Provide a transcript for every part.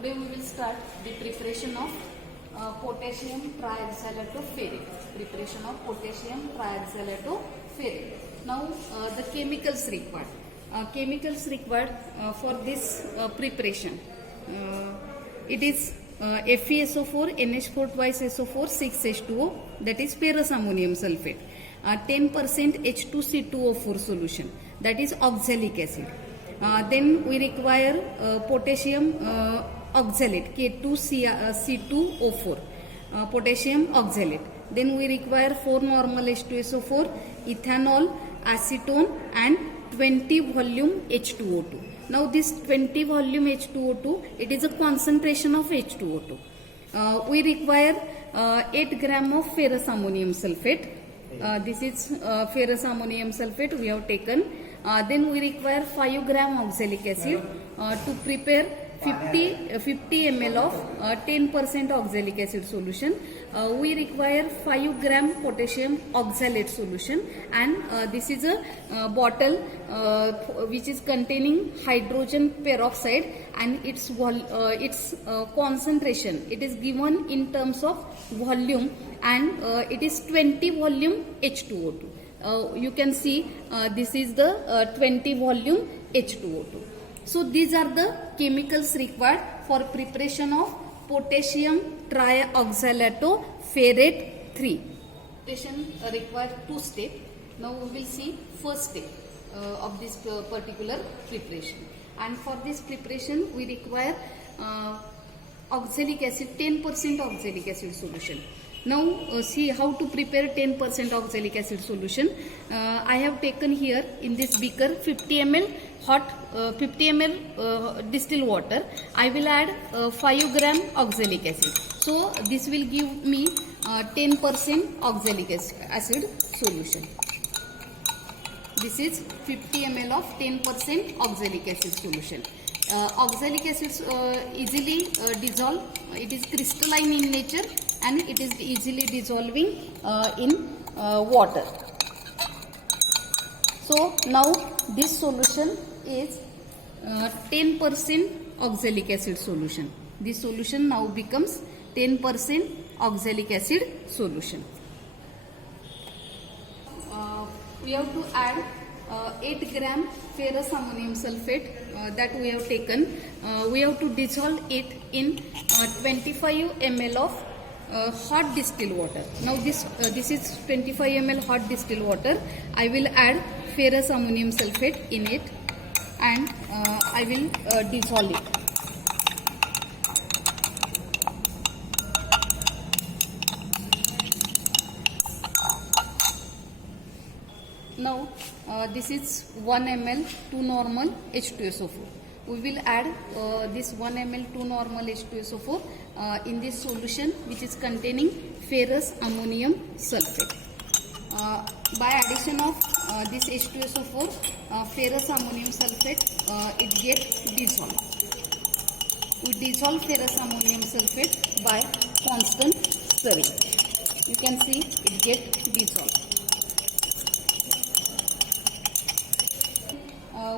Today we will start the preparation of potassium trioxalato-ferric. Preparation of potassium trioxalato-ferric. Now the chemicals required. Chemicals required for this preparation. It is FeSO4, NH4 twice SO4, 6H2O, that is ferrous ammonium sulfate. 10% H2C2O4 solution, that is oxalic acid. Then we require potassium oxalate, K2C2O4, potassium oxalate. Then we require 4 normal H2SO4, ethanol, acetone and 20 volume H2O2. Now this 20 volume H2O2, it is a concentration of H2O2. We require 8 gram of ferrous ammonium sulfate. This is ferrous ammonium sulfate we have taken. Then we require 5 gram oxalic acid to prepare 50 ml of 10% oxalic acid solution. We require 5 gram potassium oxalate solution, and this is a bottle which is containing hydrogen peroxide, and its concentration, it is given in terms of volume, and it is 20 volume H2O2. You can see this is the 20 volume H2O2. So these are the chemicals required for preparation of potassium trioxalato-ferrate 3. Preparation required 2 steps. Now we will see first step of this particular preparation. And for this preparation we require oxalic acid, 10% oxalic acid solution. Now see how to prepare 10% oxalic acid solution. I have taken here in this beaker 50 ml distilled water. I will add 5 gram oxalic acid. So this will give me 10% oxalic acid solution. This is 50 ml of 10% oxalic acid solution. Oxalic acid easily dissolve. It is crystalline in nature and it is easily dissolving in water. So now this solution is 10% oxalic acid solution. This solution now becomes 10% oxalic acid solution. We have to add 8 gram ferrous ammonium sulfate that we have taken. We have to dissolve it in 25 ml of hot distilled water. Now this is 25 ml hot distilled water. I will add ferrous ammonium sulfate in it, and I will dissolve it. Now this is 1 ml 2 normal H2SO4. We will add this 1 ml 2 normal H2SO4 in this solution which is containing ferrous ammonium sulfate. By addition of this H2SO4, ferrous ammonium sulfate, it gets dissolved. We dissolve ferrous ammonium sulfate by constant stirring. You can see it gets dissolved.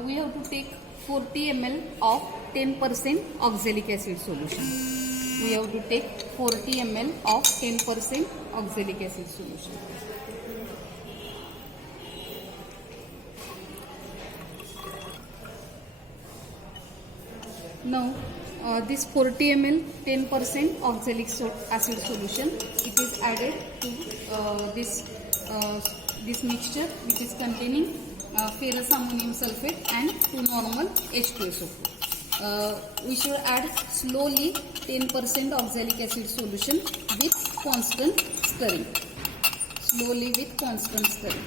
We have to take 40 ml of 10% oxalic acid solution. We have to take 40 ml of 10% oxalic acid solution. Now this 40 ml 10% oxalic acid solution, it is added to this mixture which is containing ferrous ammonium sulfate and 2 normal H2SO4. We should add slowly 10% oxalic acid solution with constant stirring. Slowly with constant stirring.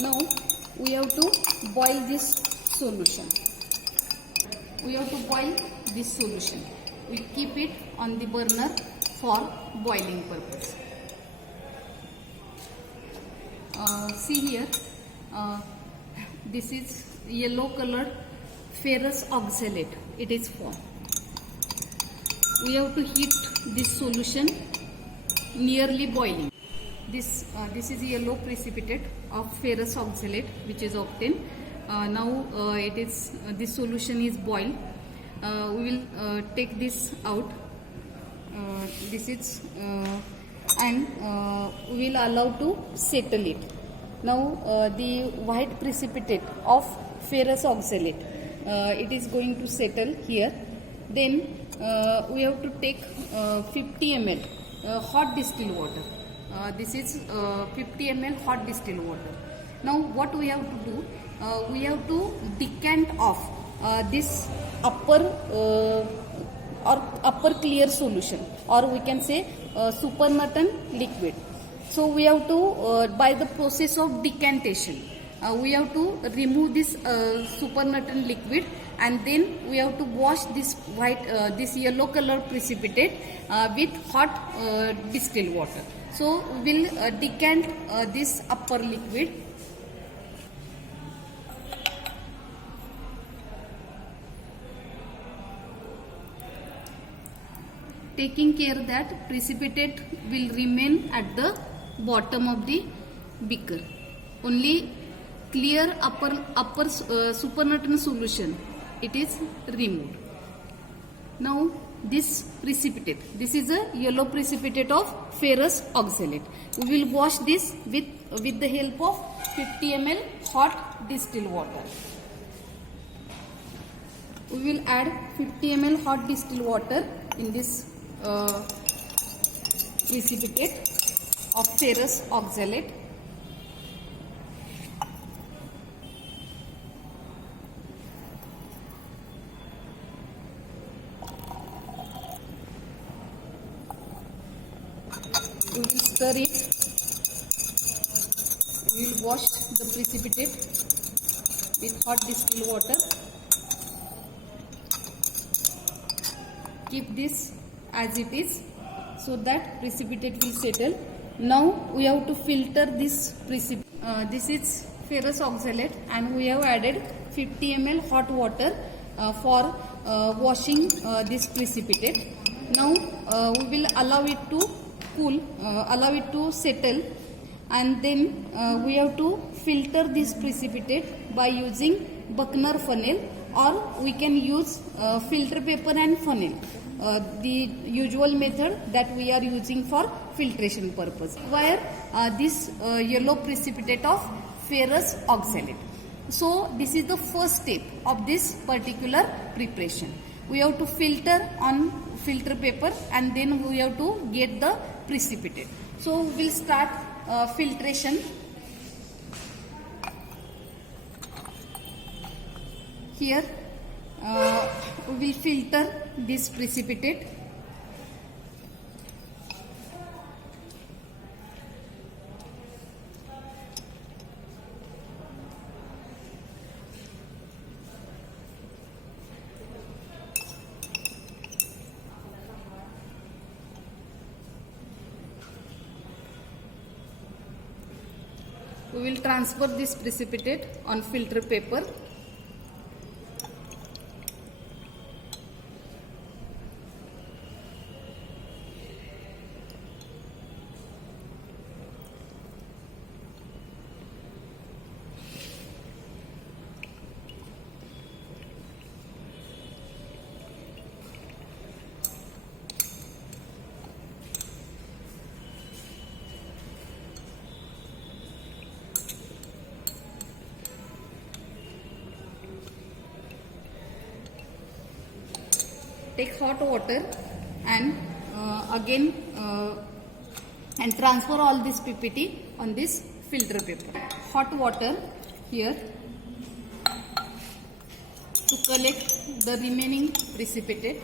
Now we have to boil this solution. We have to boil this solution. We keep it on the burner for boiling purpose. See here, this is yellow colored ferrous oxalate. It is formed. We have to heat this solution nearly boiling. this is yellow precipitate of ferrous oxalate which is obtained. Now this solution is boiled. We will take this out. This is and we will allow to settle it. Now the white precipitate of ferrous oxalate, it is going to settle here. Then we have to take 50 ml hot distilled water. This is 50 ml hot distilled water. Now what we have to do, we have to decant off this upper clear solution, or we can say supernatant liquid. So we have to, by the process of decantation, we have to remove this supernatant liquid, and then we have to wash this this yellow color precipitate with hot distilled water. So we will decant this upper liquid. Taking care that precipitate will remain at the bottom of the beaker. Only clear upper supernatant solution, it is removed. Now this precipitate, this is a yellow precipitate of ferrous oxalate. We will wash this with the help of 50 ml hot distilled water. We will add 50 ml hot distilled water in this precipitate of ferrous oxalate. We will stir it. We will wash the precipitate with hot distilled water. Keep this as it is so that precipitate will settle. Now we have to filter this precipitate. This is ferrous oxalate, and we have added 50 ml hot water for washing this precipitate. Now we will allow it to cool, allow it to settle, and then we have to filter this precipitate by using Buchner funnel, or we can use filter paper and funnel. The usual method that we are using for filtration purpose. Where this yellow precipitate of ferrous oxalate. So this is the first step of this particular preparation. We have to filter on filter paper, and then we have to get the precipitate. So we will start filtration. Here we will filter this precipitate. We will transfer this precipitate on filter paper. Take hot water and again and transfer all this PPT on this filter paper. Hot water here to collect the remaining precipitate.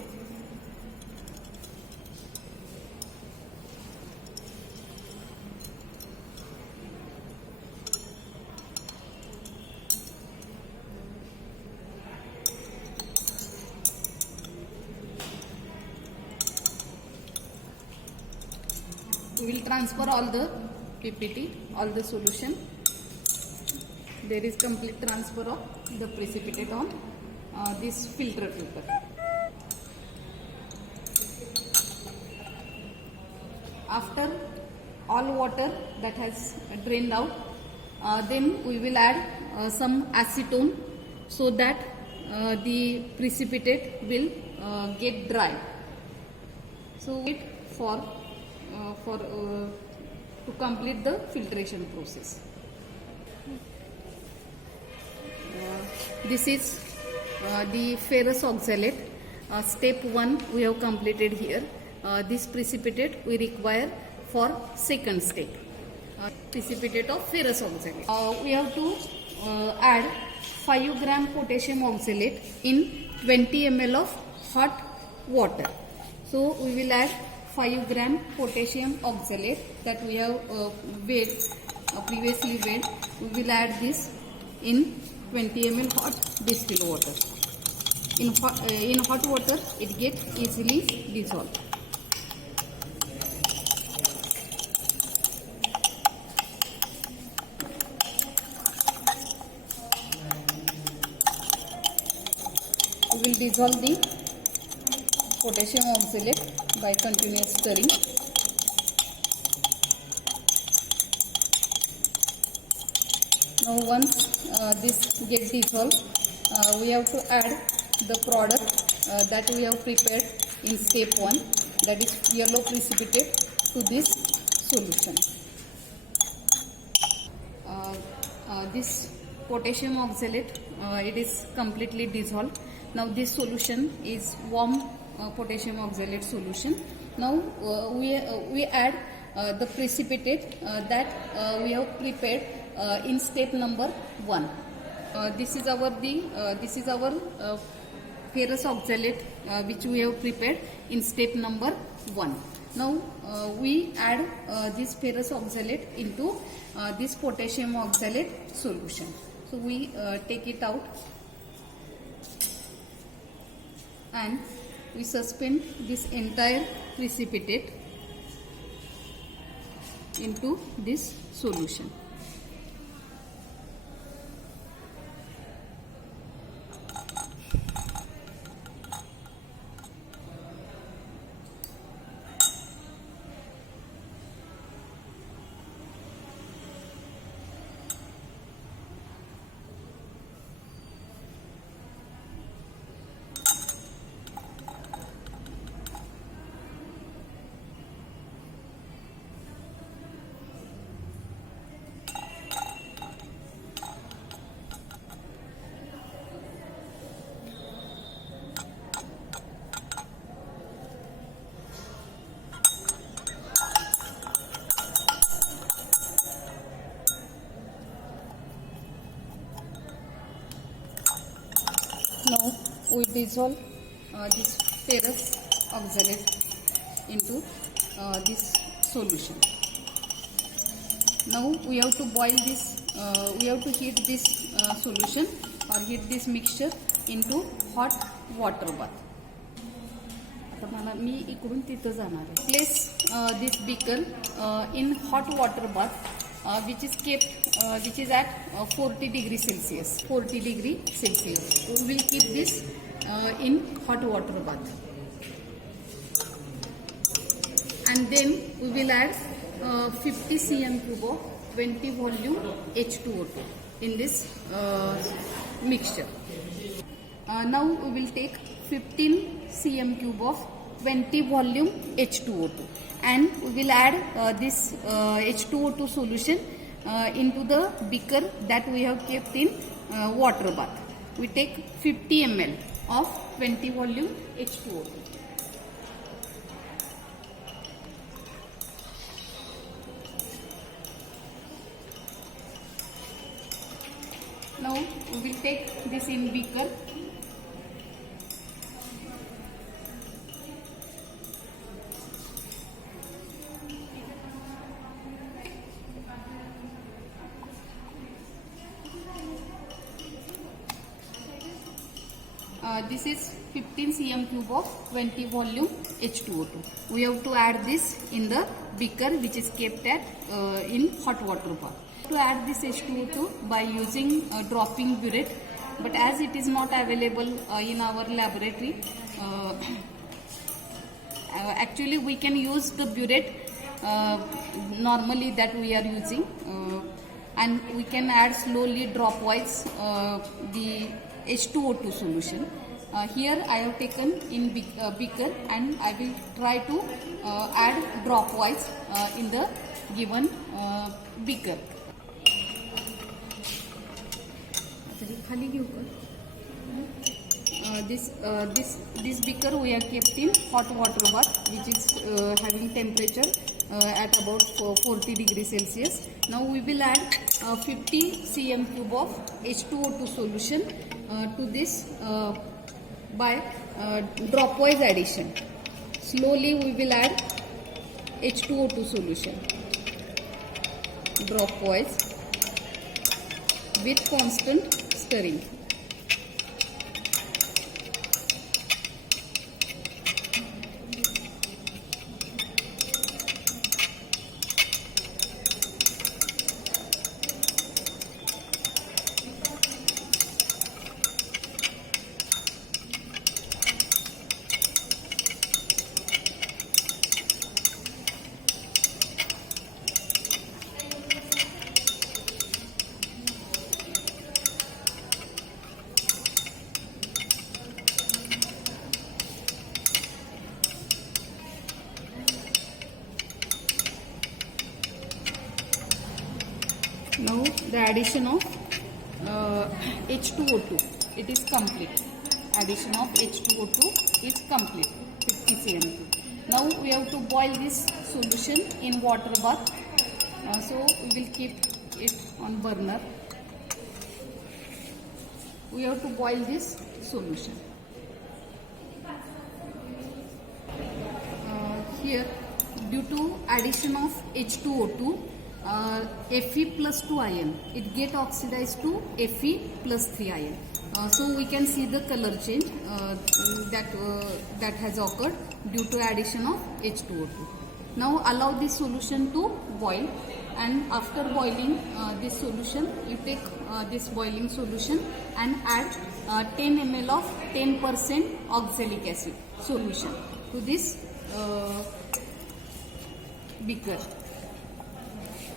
We will transfer all the PPT, all the solution. There is complete transfer of the precipitate on this filter paper. After all water that has drained out. Then we will add some acetone so that the precipitate will get dry. So wait for to complete the filtration process. This is the ferrous oxalate. Step 1 we have completed here. This precipitate we require for second step. Precipitate of ferrous oxalate. We have to add 5 gram potassium oxalate in 20 ml of hot water. So we will add 5 gram potassium oxalate that we have previously weighed. We will add this in 20 ml hot distilled water. In hot water it gets easily dissolved. We will dissolve the potassium oxalate by continuous stirring. Now once this gets dissolved, we have to add the product that we have prepared in step 1, that is yellow precipitate, to this solution. This potassium oxalate, it is completely dissolved. Now this solution is warm potassium oxalate solution. Now we add the precipitate that we have prepared in step number 1. This is our ferrous oxalate which we have prepared in step number 1. Now we add this ferrous oxalate into this potassium oxalate solution. So we take it out and we suspend this entire precipitate into this solution. Now we dissolve this ferrous oxalate into this solution. Now we have to boil this, we have to heat this solution or heat this mixture into hot water bath. मी इकडून तिथं जाणार आहे. Place this beaker in hot water bath which is kept which is at 40 degrees Celsius. 40 degrees Celsius. We will keep this in hot water bath. And then we will add 50 cm cube of 20 volume H2O2 in this mixture. Now we will take 15 cm cube of 20 volume H2O2 and we will add this H2O2 solution into the beaker that we have kept in water bath. We take 50 ml of 20 volume H2O2. Now we will take this in beaker. This is 15 cm cube of 20 volume H2O2. We have to add this in the beaker which is kept at in hot water bath. To add this H2O2 by using dropping burette, but as it is not available in our laboratory, actually we can use the burette normally that we are using, and we can add slowly dropwise the H2O2 solution. Here I have taken in beaker, and I will try to add dropwise in the given beaker. खाली घेऊ का? This beaker we have kept in hot water bath, which is having temperature at about 40 degrees Celsius. Now we will add 50 cm cube of H2O2 solution to this by dropwise addition. Slowly we will add H2O2 solution dropwise with constant stirring. Now the addition of H2O2, it is complete. Addition of H2O2 is complete, 50 cm. Now we have to boil this solution in water bath. So we will keep it on burner. We have to boil this solution. Here, due to addition of H2O2, Fe plus 2 ion, it get oxidized to Fe plus 3 ion. So we can see the color change that has occurred due to addition of H2O2. Now allow this solution to boil, and after boiling this solution, you take this boiling solution and add 10 ml of 10% oxalic acid solution to this beaker.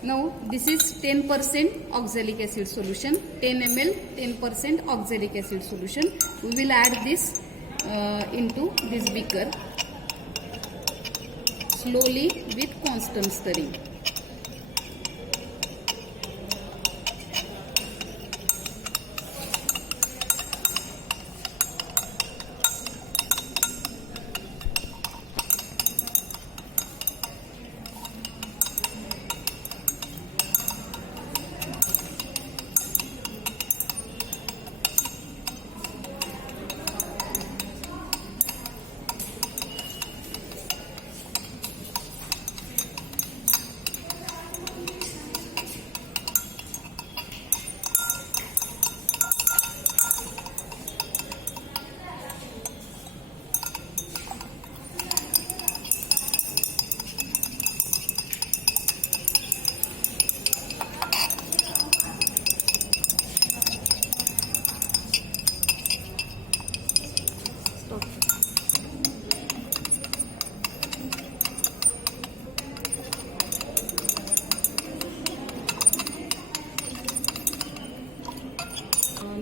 Now this is 10% oxalic acid solution, 10 ml 10% oxalic acid solution. We will add this into this beaker slowly with constant stirring.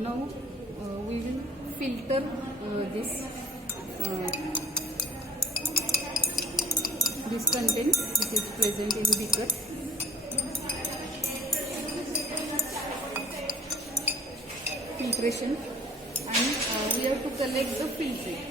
Now we will filter this content which is present in beaker. Filtration, and we have to collect the filtrate.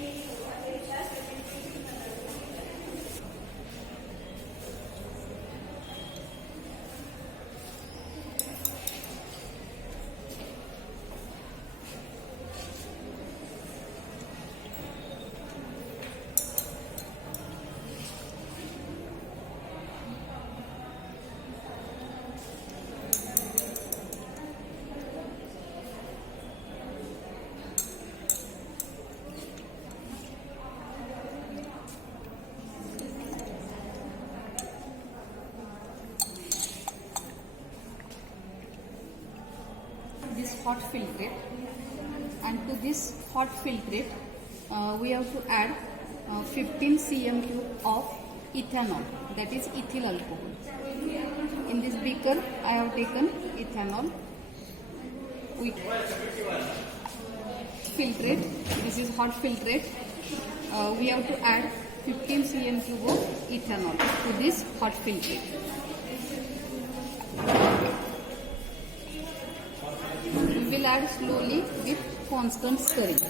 This hot filtrate, and to this hot filtrate we have to add 15 cm cube of ethanol, that is ethyl alcohol. In this beaker I have taken ethanol. We filtrate. This is hot filtrate. We have to add 15 cm cube of ethanol to this hot filtrate. We will add slowly with constant stirring.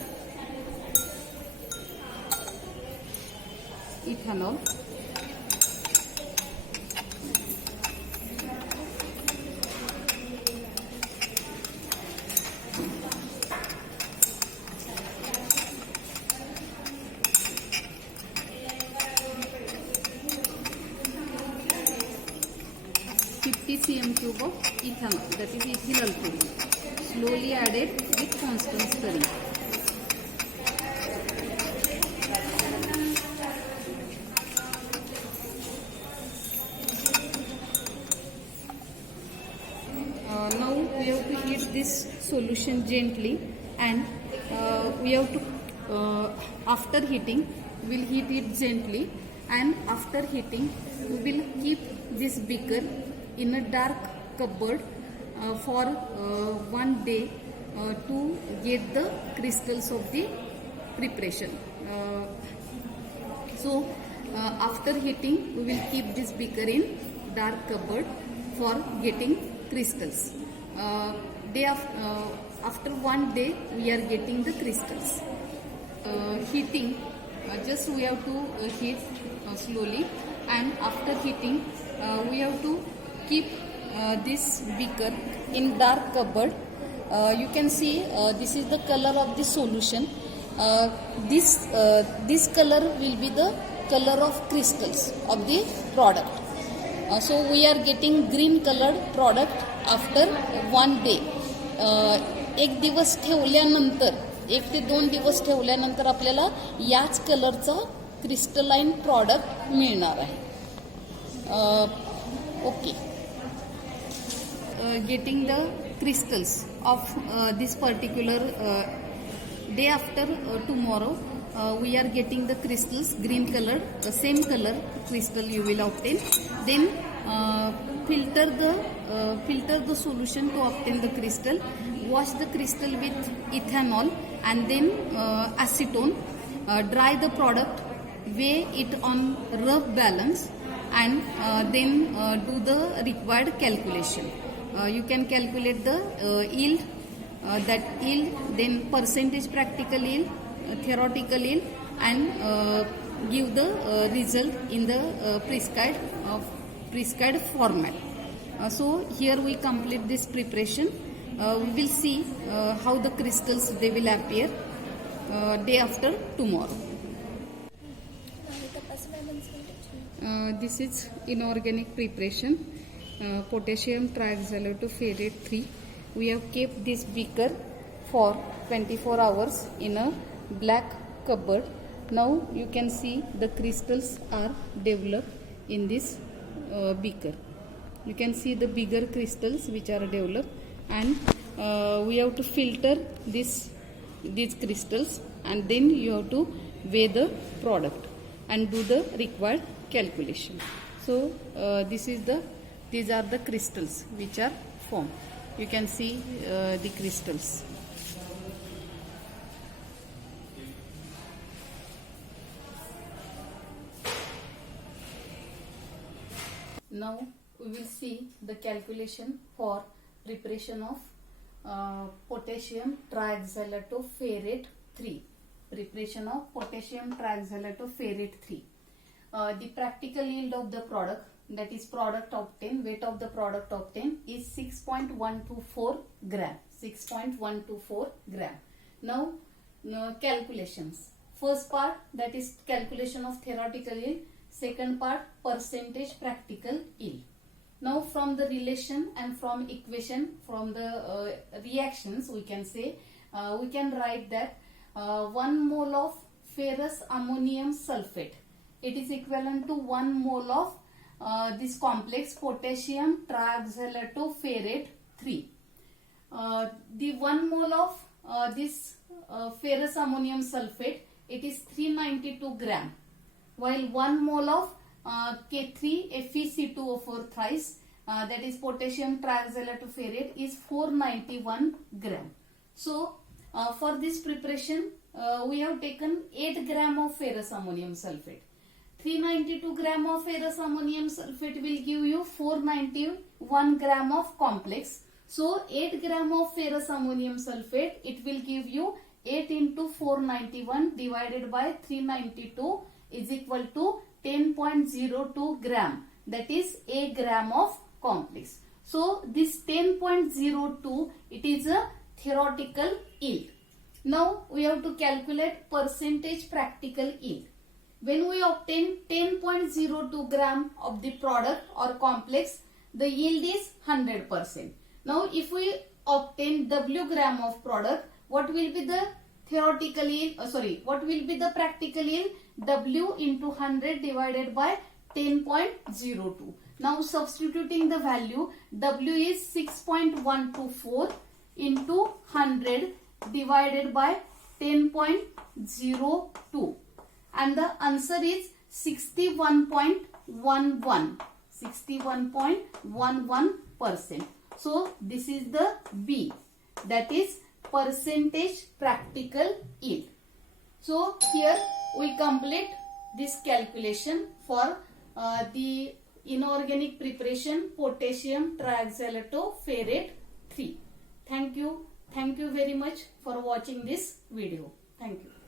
Ethanol. cm cube of ethanol, that is ethyl alcohol, slowly added with constant stirring. Now we have to heat this solution gently, and we have to after heating we will heat it gently, and after heating we will keep this beaker in a dark cupboard for 1 day to get the crystals of the preparation. So after heating we will keep this beaker in dark cupboard for getting crystals. After 1 day we are getting the crystals. Heating, just we have to heat slowly, and after heating we have to keep this beaker in dark cupboard. You can see this is the color of the solution. This color will be the color of crystals of the product. So we are getting green colored product after 1 day. एक दिवस ठेवल्यानंतर, 1 ते 2 दिवस ठेवल्यानंतर आपल्याला याच कलरचा crystalline product मिळणार आहे. Okay. Getting the crystals of this particular day after tomorrow, we are getting the crystals green colored, the same color crystal you will obtain. Then filter the solution to obtain the crystal. Wash the crystal with ethanol and then acetone. Dry the product, weigh it on rough balance, and then do the required calculation. You can calculate the yield, then percentage practical yield, theoretical yield, and give the result in the prescribed format. So here we complete this preparation. We will see how the crystals they will appear day after tomorrow. This is inorganic preparation. Potassium trioxalotoferrate 3. We have kept this beaker for 24 hours in a black cupboard. Now you can see the crystals are developed in this beaker. You can see the bigger crystals which are developed, and we have to filter these crystals, and then you have to weigh the product and do the required calculation. So these are the crystals which are formed. You can see the crystals. Now we will see the calculation for preparation of potassium trioxalotoferrate 3. Preparation of potassium trioxalotoferrate 3. The practical yield of the product, that is product obtained, weight of the product obtained is 6.124 gram. 6.124 gram. Now calculations. First part, that is calculation of theoretical yield. Second part, percentage practical yield. Now from the relation and from equation, from the reactions, we can say, we can write that 1 mole of ferrous ammonium sulfate, it is equivalent to 1 mole of this complex potassium trioxalotoferrate 3. The 1 mole of this ferrous ammonium sulfate, it is 392 gram, while 1 mole of K3FeC2O4 thrice, that is potassium trioxalato-ferrate, is 491 gram. So for this preparation, we have taken 8 gram of ferrous ammonium sulfate. 392 gram of ferrous ammonium sulfate will give you 491 gram of complex. So 8 gram of ferrous ammonium sulfate, it will give you 8 into 491 divided by 392 is equal to 10.02 gram. That is a gram of complex. So this 10.02, it is a theoretical yield. Now we have to calculate percentage practical yield. When we obtain 10.02 gram of the product or complex, the yield is 100%. Now if we obtain W gram of product, what will be the theoretical yield? What will be the practical yield? W into 100 divided by 10.02. Now substituting the value, W is 6.124 into 100 divided by 10.02. And the answer is 61.11. 61.11%. So this is the B, that is percentage practical yield. So here we complete this calculation for the inorganic preparation potassium trioxalato-ferrate 3. Thank you very much for watching this video. Thank you.